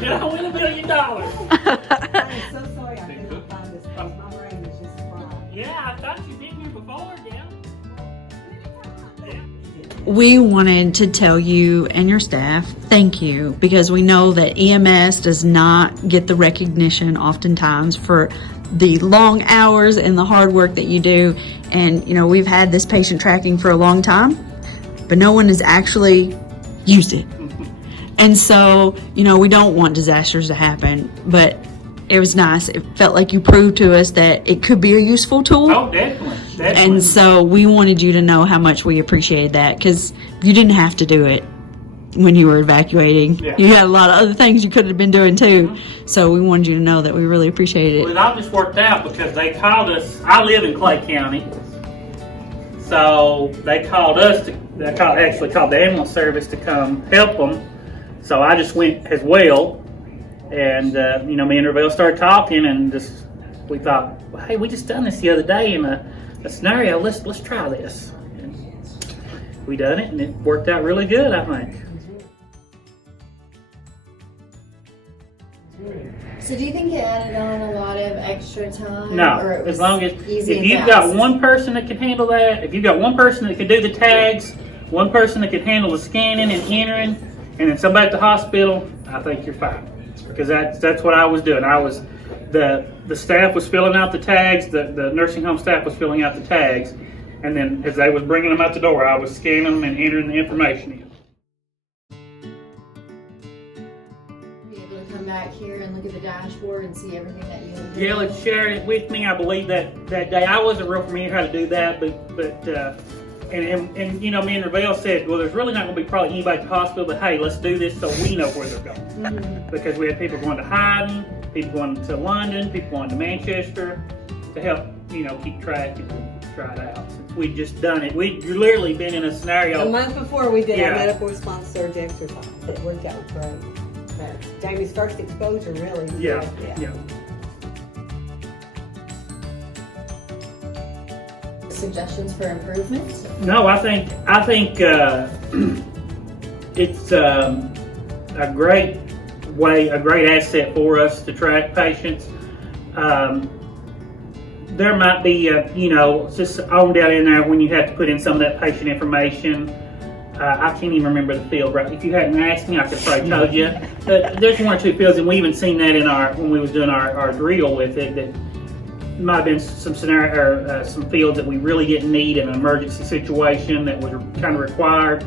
Did I win $1 million? I'm so sorry I couldn't find this place. My brain is just fried. Yeah, I thought you'd been here before, yeah. We wanted to tell you and your staff thank you, because we know that EMS does not get the recognition oftentimes for the long hours and the hard work that you do. And you know, we've had this patient tracking for a long time, but no one has actually used it. And so, you know, we don't want disasters to happen, but it was nice. It felt like you proved to us that it could be a useful tool. Oh, definitely. And so we wanted you to know how much we appreciated that, because you didn't have to do it when you were evacuating. Yeah. You had a lot of other things you could have been doing too. So we wanted you to know that we really appreciated Well, it. it all just worked out because they called us. I live in Clay County. So they called us, actually called the ambulance service to come help them. So I just went as well. And, you know, me and Ravel started talking, and we thought, well, hey, we just done this the other day in a scenario. Let's try this. And we done it, and it worked out really good, I think. So do you think it added on a lot of extra time? No, or it was as long as easy if and you've fast? got one person that can handle that, if you've got one person that can do the tags, one person that can handle the scanning and entering, and then somebody at the hospital, I think you're fine. Because that's what I was doing. The staff was filling out the tags, the nursing home staff was filling out the tags, and then as they was bringing them out the door, I was scanning them and entering the information in. Be able to come back here and look at the dashboard and see everything that you have Gail had shared it with me, I believe, that day. I wasn't real familiar how to do that, but and you know, me and Ravel said, well, there's really not going to be probably anybody at the hospital, but hey, let's do this so we know where they're going. Mm-hmm. Because we had people going to Hyden, people going to London, people going to Manchester to help, you know, keep track and try it out. Since we'd just done it, we'd literally been in a scenario. A month before we did Yeah. our medical response surge exercise. It worked out great. That's Jamey's first exposure, really. Yeah. Suggestions for improvements? No, I think it's a great way, a great asset for us to track patients. There might be, you know, just on down in there when you have to put in some of that patient information. I can't even remember the field, right? If you hadn't asked me, I could probably told you. But there's one or two fields, and we even seen that in when we was doing our drill with it, that might have been some scenario or some fields that we really didn't need in an emergency situation that was kind of required.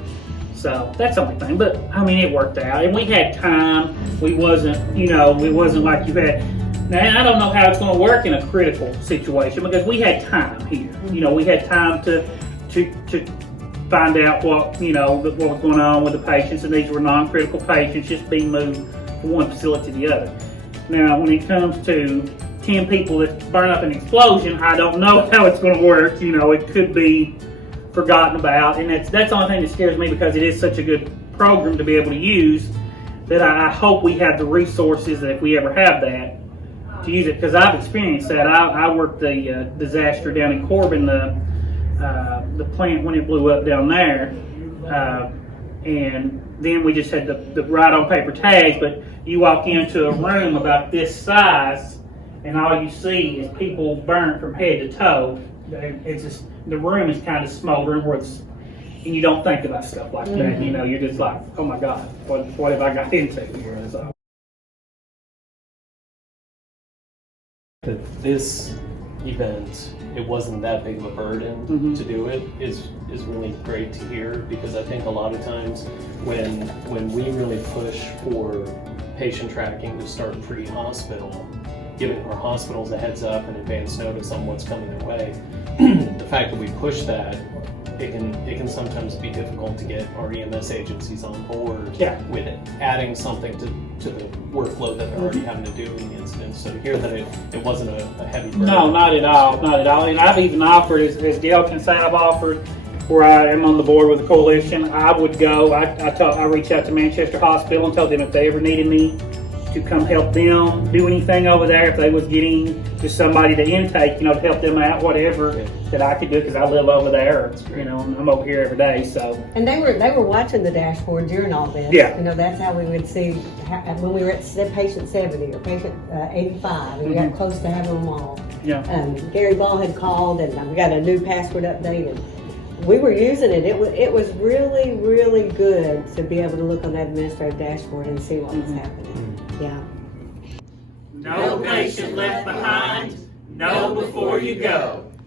So that's the only thing. But I mean, it worked out, and we had time. We wasn't, you know, it wasn't like you had. Now I don't know how it's going to work in a critical situation because we had time here. You know, we had time to find out what, you know, what was going on with the patients, and these were non-critical patients just being moved from one facility to the other. Now, when it comes to 10 people that burn up an explosion, I don't know how it's going to work. You know, it could be forgotten about, and that's the only thing that scares me, because it is such a good program to be able to use, that I hope we have the resources that if we ever have that, to use it, because I've experienced that. I worked the disaster down in Corbin, the plant when it blew up down there, and then we just had the write on paper tags, but you walk into a room about this size, and all you see is people burnt from head to toe. It's just, the room is kind of smoldering, and you don't think about stuff like that. You know, you're just like, oh my God, what have I got into here? So. This event, it wasn't that big of a burden to do it, is really great to hear, because I think a lot of times when we really push for patient tracking to start pre-hospital, giving our hospitals a heads up and advance notice on what's coming their way, the fact that we push that, it can sometimes be difficult to get our EMS agencies on board with it, adding something to the workload that they're already having to do in the incident. So to hear that it wasn't a heavy burden. No, not at all, not at all. And I've even offered, as Gail can say, I've offered, where I am on the board with the coalition, I would go, I reached out to Manchester Hospital and told them if they ever needed me to come help them do anything over there. If they was getting just somebody to intake, to help them out, whatever that I could do, because I live over there. I'm over here every day, so. And they were watching the dashboard during all this. Yeah. That's how we would see when we were at patient 70 or patient 85, and we got close to having them all. Yeah. Gary Ball had called, and we got a new password updated. We were using it. It was really, really good to be able to look on that administrative dashboard and see what was happening. Yeah. No patient left behind. Know before you go.